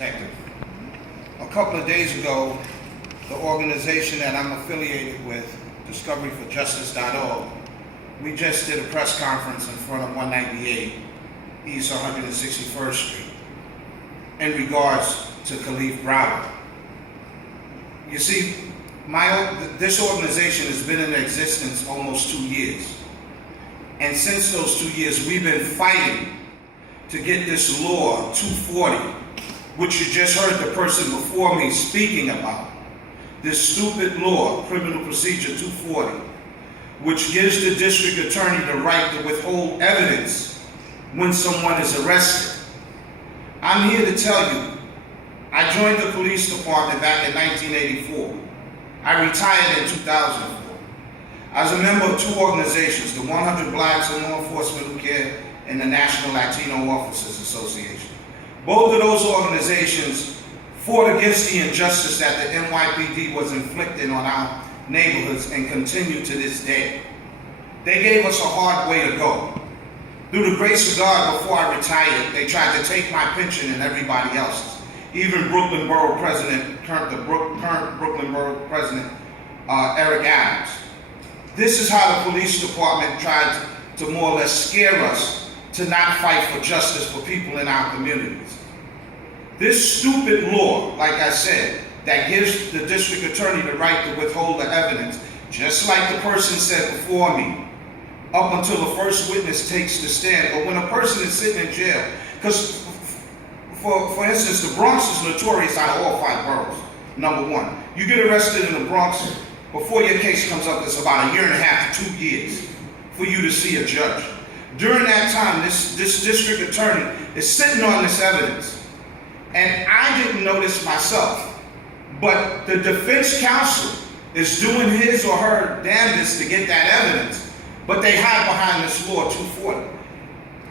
Detective. A couple of days ago, the organization that I'm affiliated with, discoveryforjustice.org, we just did a press conference in front of 198 East 161st Street in regards to Khalif Browder. You see, this organization has been in existence almost 2 years. And since those 2 years, we've been fighting to get this law 240, which you just heard the person before me speaking about. This stupid law, Criminal Procedure 240, which gives the district attorney the right to withhold evidence when someone is arrested. I'm here to tell you, I joined the police department back in 1984. I retired in 2004. I was a member of two organizations, the 100 Blacks in Law Enforcement Who Care and the National Latino Officers Association. Both of those organizations fought against the injustice that the NYPD was inflicting on our neighborhoods and continue to this day. They gave us a hard way to go. Through the grace of God, before I retired, they tried to take my pension and everybody else's. Even Brooklyn Borough President, current Brooklyn Borough President, Eric Adams. This is how the police department tried to more or less scare us to not fight for justice for people in our communities. This stupid law, like I said, that gives the district attorney the right to withhold the evidence, just like the person said before me, up until the first witness takes the stand. But when a person is sitting in jail, because for instance, the Bronx is notorious out of all 5 boroughs, number one. You get arrested in the Bronx, before your case comes up, it's about 1.5 to 2 years for you to see a judge. During that time, this district attorney is sitting on this evidence. And I didn't notice myself, but the defense counsel is doing his or her damnedest to get that evidence, but they hide behind this law 240.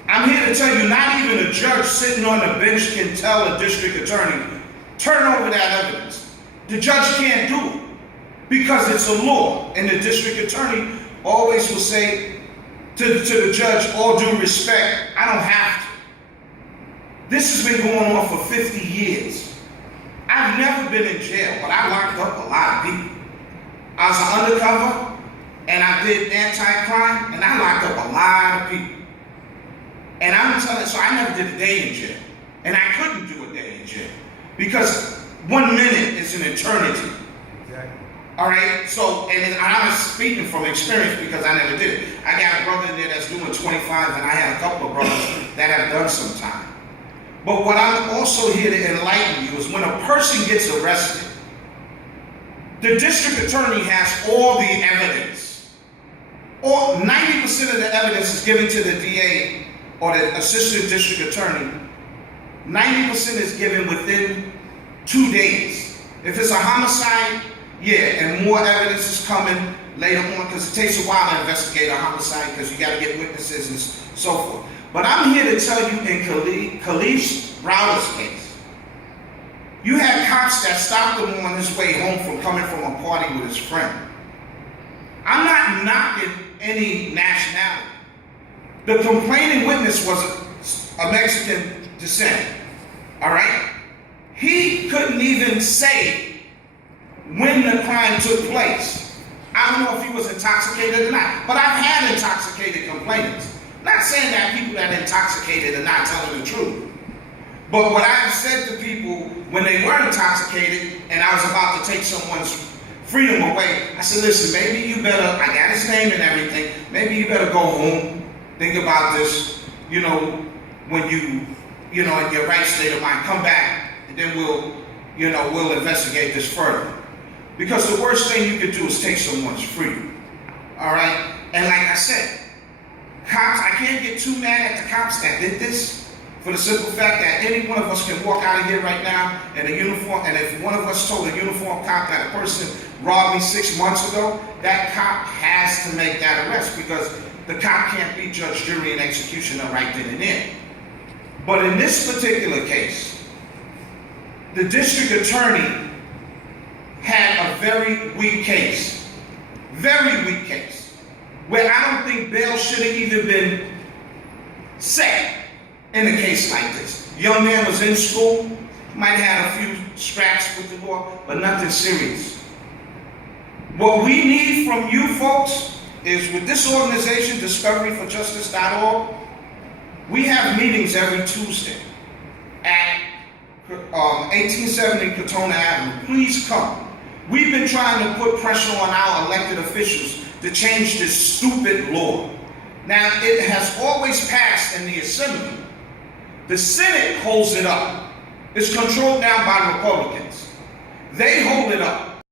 I'm here to tell you, not even a judge sitting on the bench can tell a district attorney, turn over that evidence. The judge can't do it because it's a law, and the district attorney always will say to the judge, all due respect, I don't have to. This has been going on for 50 years. I've never been in jail, but I locked up a lot of people. I was an undercover, and I did anti-crime, and I locked up a lot of people. And I'm telling you, so I never did a day in jail. And I couldn't do a day in jail. Because 1 minute is an eternity. Exactly. All right? So, and I'm speaking from experience because I never did it. I got a brother in there that's doing 25, and I had a couple of brothers that have done some time. But what I'm also here to enlighten you is when a person gets arrested, the district attorney has all the evidence. Or 90% of the evidence is given to the DA or the assistant district attorney. 90% is given within 2 days. If it's a homicide, yeah, and more evidence is coming later on because it takes a while to investigate a homicide because you got to get witnesses and so forth. But I'm here to tell you in Khalif Browder's case, you had cops that stopped him on his way home from coming from a party with his friend. I'm not knocking any nationality. The complaining witness was a Mexican descent, all right? He couldn't even say when the crime took place. I don't know if he was intoxicated or not, but I've had intoxicated complainants. Not saying that people that are intoxicated are not telling the truth. But what I've said to people when they were intoxicated and I was about to take someone's freedom away, I said, listen, maybe you better, I got his name and everything, maybe you better go home, think about this, when you in your right state of mind, come back and then we'll investigate this further. Because the worst thing you could do is take someone's freedom, all right? And like I said, cops, I can't get too mad at the cops that did this for the simple fact that any one of us can walk out of here right now in a uniform, and if one of us told a uniformed cop that a person robbed me 6 months ago, that cop has to make that arrest because the cop can't be judge, jury, and executioner right then and there. But in this particular case, the district attorney had a very weak case, where I don't think bail should have even been set in a case like this. Young man was in school, Might have a few scraps with the law, but nothing serious. What we need from you folks is, with this organization, discoveryforjustice.org, we have meetings every Tuesday at 1870 Katona Avenue. Please come. We've been trying to put pressure on our elected officials to change this stupid law. Now, it has always passed in the Assembly. The Senate holds it up. It's controlled now by Republicans. They hold it up.